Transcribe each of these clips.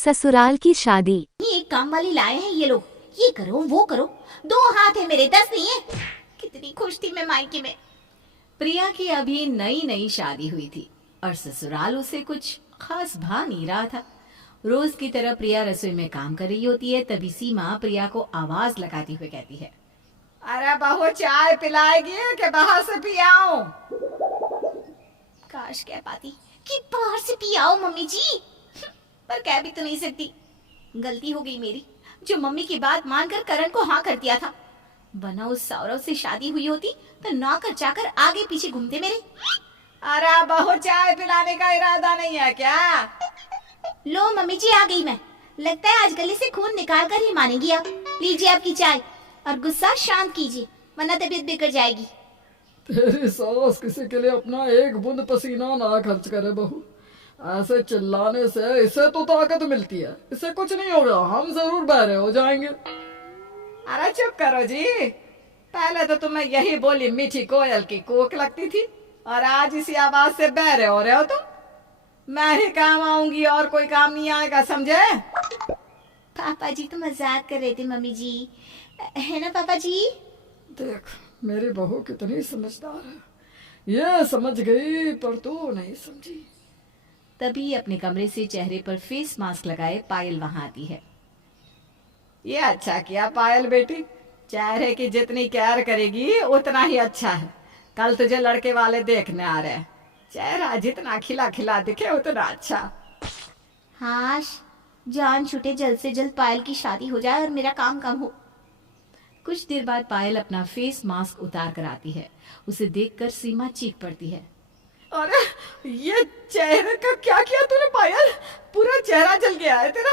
ससुराल की शादी। ये एक काम वाली लाए हैं ये लोग, ये करो वो करो, 2 हाथ है मेरे 10 नहीं है। कितनी खुश थी मैं मायके में। प्रिया की अभी नई नई शादी हुई थी और ससुराल उसे कुछ खास भा नहीं रहा था। रोज की तरह प्रिया रसोई में काम कर रही होती है, तभी सीमा प्रिया को आवाज लगाती हुए कहती है, अरे बहू चाय पिलाएगी कि बाहर से पी आऊं? काश कह पाती कि बाहर से पी आओ मम्मी जी, पर कह भी तो नहीं सकती। गलती हो गई मेरी, जो मम्मी की बात मानकर करण को हाँ कर दिया था। बना उस सौरव से शादी हुई होती तो नौकर चाकर आगे पीछे घूमते मेरे। अरे बहू चाय पिलाने का इरादा नहीं है क्या? लो मम्मी जी आ गई मैं। लगता है आज गले से खून निकाल कर ही मानेगी आप। लीजिए आपकी चाय और गुस्सा शांत कीजिए, वरना तबीयत बिगड़ जाएगी। तेरी सास किसी के लिए अपना एक बूंद पसीना ना खर्च करे बहू। ऐसे चिल्लाने से इसे तो ताकत मिलती है, इससे कुछ नहीं होगा, हम जरूर बहरे हो जाएंगे। अरे चुप करो जी, पहले तो तुम्हें यही बोली मीठी कोयल की कोक लगती थी और आज इसी आवाज से बहरे हो रहे हो तुम। मैं ही काम आऊंगी और कोई काम नहीं आएगा, समझे? पापा जी तो मजाक कर रहे थे मम्मी जी, है ना पापा जी? देख मेरी बहू कितनी समझदार है, ये समझ गई पर तू नहीं समझी। तभी अपने कमरे से चेहरे पर फेस मास्क लगाए पायल वहां आती है। ये अच्छा किया पायल बेटी, चेहरे की जितनी केयर करेगी उतना ही अच्छा है। कल तुझे लड़के वाले देखने आ रहे हैं, चेहरा जितना खिला खिला दिखे उतना अच्छा। हाँ, जान छूटे जल्द से जल्द पायल की शादी हो जाए और मेरा काम कम हो। कुछ देर बाद पायल अपना फेस मास्क उतार कर आती है। उसे देखकर सीमा चीख पड़ती है, अरे ये चेहरे का क्या किया तूने पायल? पूरा चेहरा जल गया है तेरा।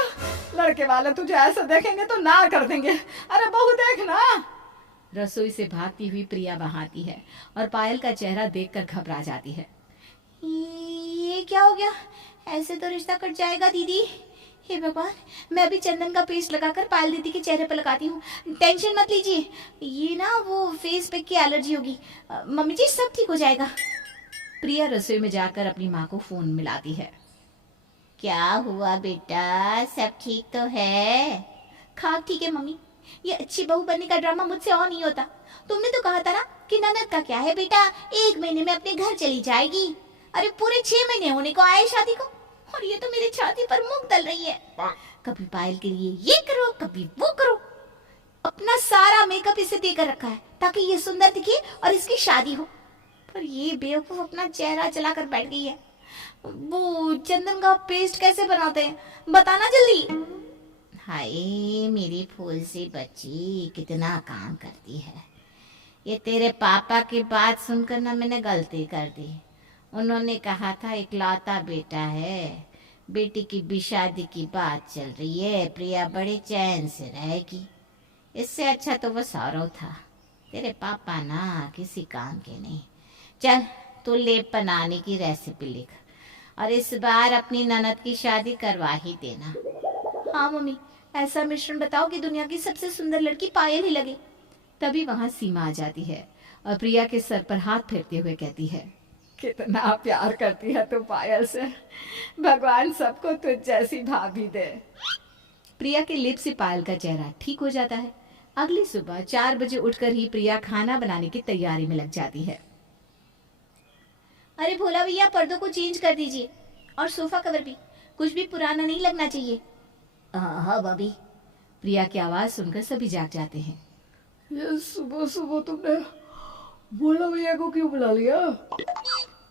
लड़के वाले तुझे ऐसा देखेंगे तो ना कर देंगे। अरे बहू देख ना। रसोई से भागती हुई प्रिया वहां आती है और पायल का चेहरा देखकर घबरा जाती है। ये क्या हो गया? ऐसे तो रिश्ता कट जाएगा दीदी। हे भगवान, मैं अभी चंदन का पेस्ट लगाकर पायल दीदी के चेहरे पर लगाती हूँ। टेंशन मत लीजिए, ये ना वो फेस पैक की एलर्जी होगी। मम्मी जी सब ठीक हो जाएगा। प्रिया रसोई में जाकर अपनी माँ को फोन मिलाती है। क्या हुआ बेटा, सब ठीक तो है? खाक ठीक है मम्मी, ये अच्छी बहू बनने का ड्रामा मुझसे और नहीं होता। तुमने तो कहा था ना कि ननद का क्या है बेटा, 1 महीने में अपने घर चली जाएगी। अरे पूरे 6 महीने होने को आए शादी को और ये तो मेरी छाती पर मूंग तल रही है। कभी पायल के लिए ये करो, कभी वो करो। अपना सारा मेकअप इसे देकर रखा है ताकि ये सुंदर दिखे और इसकी शादी हो, पर ये बेवकूफ अपना चेहरा चलाकर बैठ गई है। वो चंदन का पेस्ट कैसे बनाते हैं, बताना जल्दी। हाय मेरी फूल सी बच्ची, कितना काम करती है। ये तेरे पापा की बात सुनकर ना मैंने गलती कर दी। उन्होंने कहा था इकलौता बेटा है, बेटी की भी शादी की बात चल रही है, प्रिया बड़े चैन से रहेगी। इससे अच्छा तो वो सौरव था। तेरे पापा ना किसी काम के नहीं। चल तू लेप बनाने की रेसिपी लिख और इस बार अपनी ननद की शादी करवा ही देना। हाँ मम्मी, ऐसा मिश्रण बताओ कि दुनिया की सबसे सुंदर लड़की पायल ही लगे। तभी वहां सीमा आ जाती है और प्रिया के सर पर हाथ फेरते हुए कहती है, कितना प्यार करती है तू पायल से, भगवान सबको तुझ जैसी भाभी दे। प्रिया के लिप से पायल का चेहरा ठीक हो जाता है। अगली सुबह 4 बजे उठकर ही प्रिया खाना बनाने की तैयारी में लग जाती है। अरे भोला भैया पर्दों को चेंज कर दीजिए और सोफा कवर भी, कुछ भी पुराना नहीं लगना चाहिए। हाँ भाभी। प्रिया की आवाज सुनकर सभी जाग जाते हैं। ये सुबह सुबह तुमने भोला भैया को क्यों बुला लिया?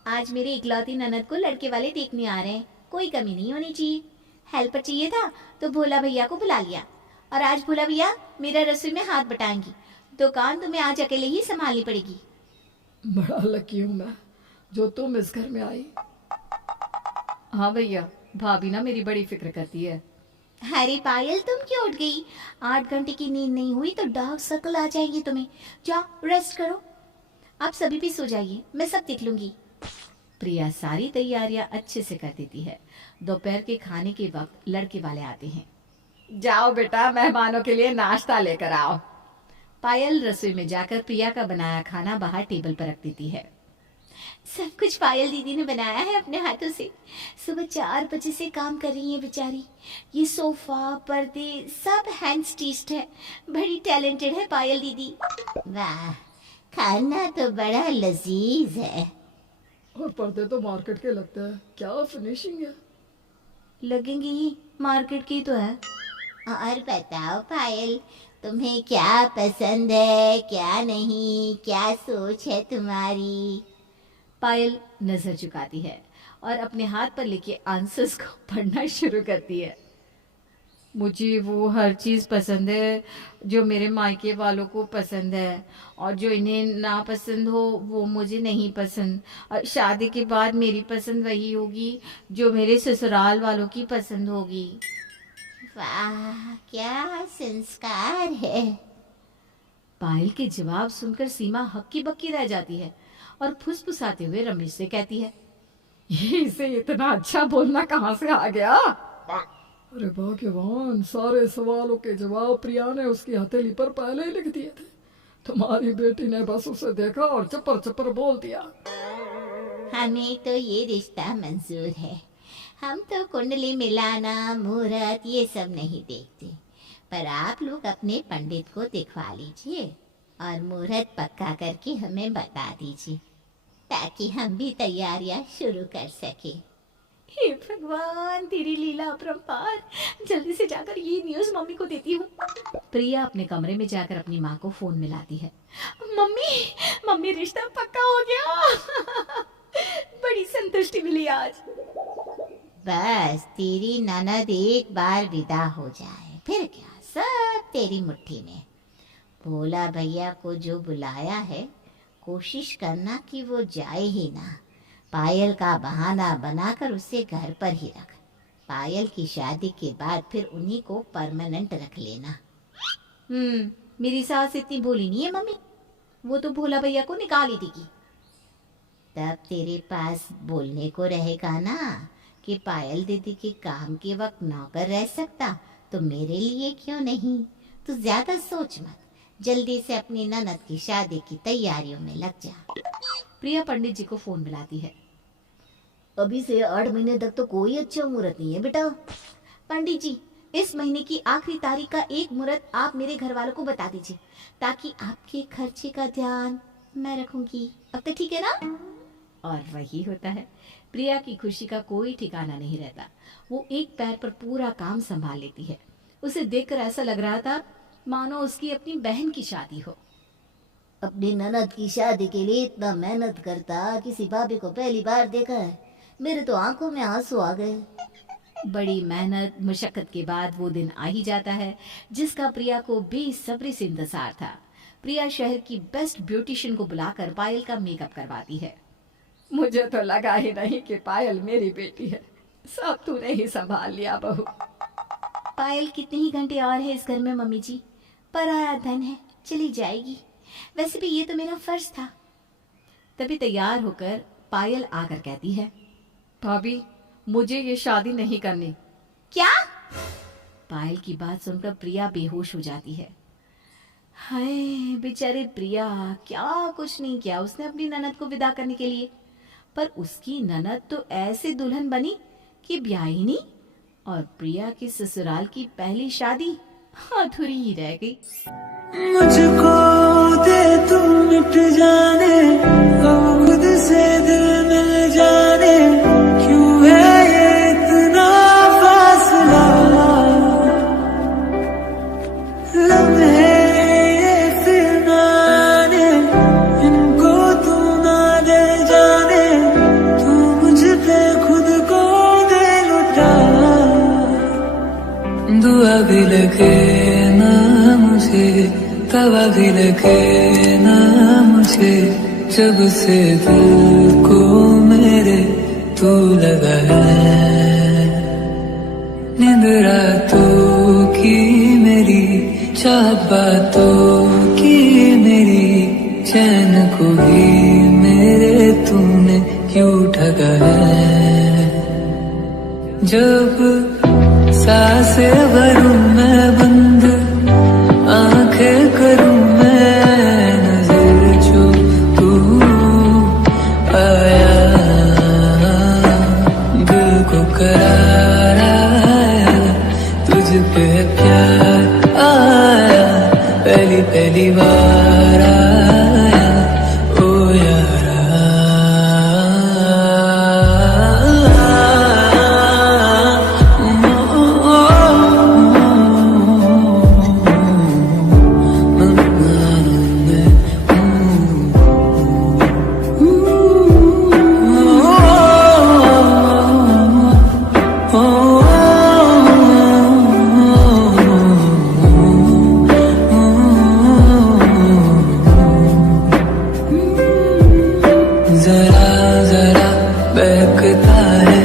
आज मेरी इकलौती ननद को लड़के वाले देखने आ रहे हैं, कोई कमी नहीं होनी चाहिए। हेल्पर चाहिए था तो भोला भैया को बुला लिया और आज भोला भैया मेरा रसोई में हाथ बटाएंगी। दुकान तुम्हें आज अकेले ही संभालनी पड़ेगी। बड़ा लकी हूँ मैं जो तुम इस घर में आई। हाँ भैया, भाभी ना मेरी बड़ी फिक्र करती है। अरे पायल तुम क्यों उठ गई? 8 घंटे की नींद नहीं हुई तो डार्क सर्कल आ जाएंगे तुम्हें। जाओ रेस्ट करो। आप सभी भी सो जाइए, मैं सब देख लूंगी। प्रिया सारी तैयारियां अच्छे से कर देती है। दोपहर के खाने के वक्त लड़के वाले आते हैं। जाओ बेटा, मेहमानों के लिए नाश्ता लेकर आओ। पायल रसोई में जाकर प्रिया का बनाया खाना बाहर टेबल पर रख देती है। सब कुछ पायल दीदी ने बनाया है अपने हाथों से। सुबह 4 बजे से काम कर रही है बेचारी। ये सोफा, पर्दे सब हैंड स्टिच्ड है। बड़ी टैलेंटेड है पायल दीदी। वाह, खाना तो बड़ा लजीज है। और पर्दे तो मार्केट के लगते हैं, क्या फिनिशिंग है। लगेंगे ही, मार्केट की तो है। और बताओ पायल, तुम्हें क्या पसंद है, क्या नहीं, क्या सोच है तुम्हारी? पायल नजर झुकाती है और अपने हाथ पर लिखे आंसर्स को पढ़ना शुरू करती है। मुझे वो हर चीज पसंद है जो मेरे मायके वालों को पसंद है, और जो इन्हें ना पसंद हो वो मुझे नहीं पसंद। और शादी के बाद मेरी पसंद वही होगी जो मेरे ससुराल वालों की पसंद होगी। वाह, क्या संस्कार है। पायल के जवाब सुनकर सीमा हक्की बक्की रह जाती है और फुसफुसाते हुए रमेश से कहती है, ये इसे इतना अच्छा बोलना कहाँ से आ गया? अरे भाग्यवान, सारे सवालों के जवाब प्रिया ने उसकी हथेली पर पहले ही लिख दिए थे। तुम्हारी बेटी ने बस उसे देखा और चप्पर चप्पर बोल दिया। हमें तो ये रिश्ता मंजूर है। हम तो कुंडली मिलाना, मुहूर्त ये सब नहीं देखते, पर आप लोग अपने पंडित को दिखवा लीजिए और मुहूर्त पक्का करके हमें बता दीजिए, ताकि हम भी तैयारियां शुरू कर सके। हे भगवान, तेरी लीला अपरंपार। जल्दी से जाकर ये न्यूज़ मम्मी को देती हूँ। प्रिया अपने कमरे में जाकर अपनी माँ को फोन मिलाती है। मम्मी, मम्मी रिश्ता पक्का हो गया। बड़ी संतुष्टि मिली आज। बस तेरी ननद एक बार विदा हो जाए, फिर क्या सब तेरी मुट्ठी में। भोला भैया को जो बुलाया है, कोशिश करना कि वो जाए ही ना। पायल का बहाना बनाकर उसे घर पर ही रख। पायल की शादी के बाद फिर उन्हीं को परमानेंट रख लेना। मेरी सास इतनी भोली नहीं है मम्मी, वो तो भोला भैया को निकाल ही देगी। तब तेरे पास बोलने को रहेगा ना कि पायल दीदी के काम के वक्त नौकर रह सकता, तो मेरे लिए क्यों नहीं। तू ज्यादा सोच मत, जल्दी से अपनी ननद की शादी की तैयारियों में लग जा। प्रिया पंडित जी को फोन मिलाती है। अभी से 8 महीने तक तो कोई अच्छा मुहूर्त नहीं है बेटा। पंडित जी, इस महीने की आखिरी तारीख का एक मुहूर्त आप मेरे घर वालों को बता दीजिए, ताकि आपके खर्चे का ध्यान मैं रखूंगी। अब तो ठीक है ना? और वही होता है, प्रिया की खुशी का कोई ठिकाना नहीं रहता। वो एक पैर पर पूरा काम संभाल लेती है। उसे देखकर ऐसा लग रहा था मानो उसकी अपनी बहन की शादी हो। अपनी ननद की शादी के लिए इतना मेहनत करता किसी भाभी को पहली बार देखा है। मेरे तो आंखों में आंसू आ गए। बड़ी मेहनत मुशक्कत के बाद वो दिन आ ही जाता है जिसका प्रिया को बेसब्री से इंतजार था। प्रिया शहर की बेस्ट ब्यूटिशियन को बुलाकर पायल का मेकअप करवाती है। मुझे तो लगा ही नहीं कि पायल मेरी बेटी है। सब तूने ही संभाल लिया बहू। पायल कितने ही घंटे और है इस घर में मम्मी जी, पराया धन है, चली जाएगी। वैसे भी ये तो मेरा फर्ज था। तभी तैयार होकर पायल आकर कहती है, भाभी मुझे ये शादी नहीं करनी। क्या? पायल की बात सुनकर प्रिया बेहोश हो जाती है। हाय बेचारी प्रिया, क्या कुछ नहीं किया उसने अपनी ननद को विदा करने के लिए, पर उसकी ननद तो ऐसे दुल्हन बनी कि ब्याह ही नहीं, और प्रिया की ससुराल की पहली शादी अधूरी ही रह गई। मुझको दे तू मिट जाने, अब खुद से दिल मिल जाने, क्यों है ये इतना फासला। लम्हे ये फिर ना आने, इनको तू ना दे जाने, तू मुझ पे खुद को दे लुटा। दुआ भी लगे ना मुझे, तवा भी लगे ना मुझे, जब से दिल को मेरे तू लगा है। नींद रातों की मेरी, चाहत बातों की मेरी, चैन को भी मेरे तूने क्यों ठगा है। जब सांसें भरूं मैं बंद, आंखें करूं मैं नजर, जो तू पे प्यार आया, पहली पहली बार आया ओ यारा। जरा जरा बहकता है,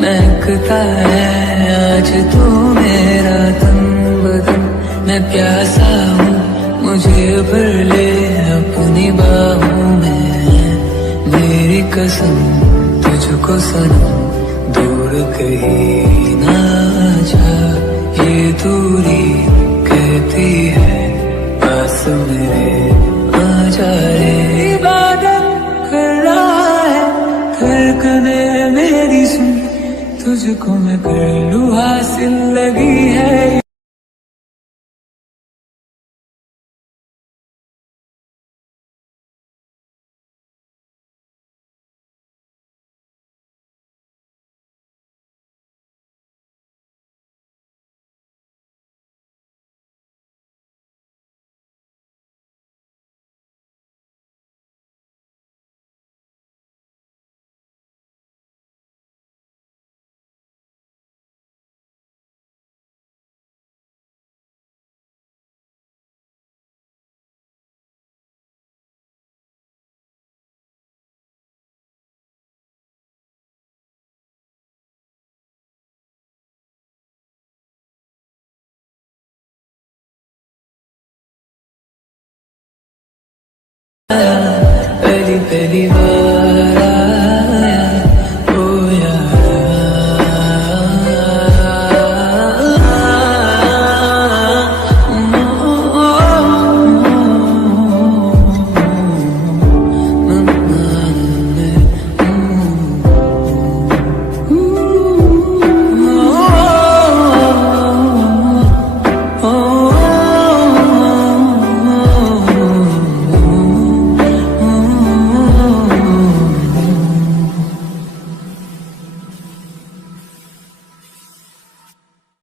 महकता है आज तो मेरा तन बदन। मैं प्यासा हूँ, मुझे भर ले अपनी बाहों में। मेरी कसम तुझको सनम, दूर कहीं ना जा। ये दूरी कहती है पास मेरे आ जा रे। इबादत कर रहा है धड़कने मेरी सुन, तुझको मैं कर लूँ हासिल लगी है। पहली पहली बार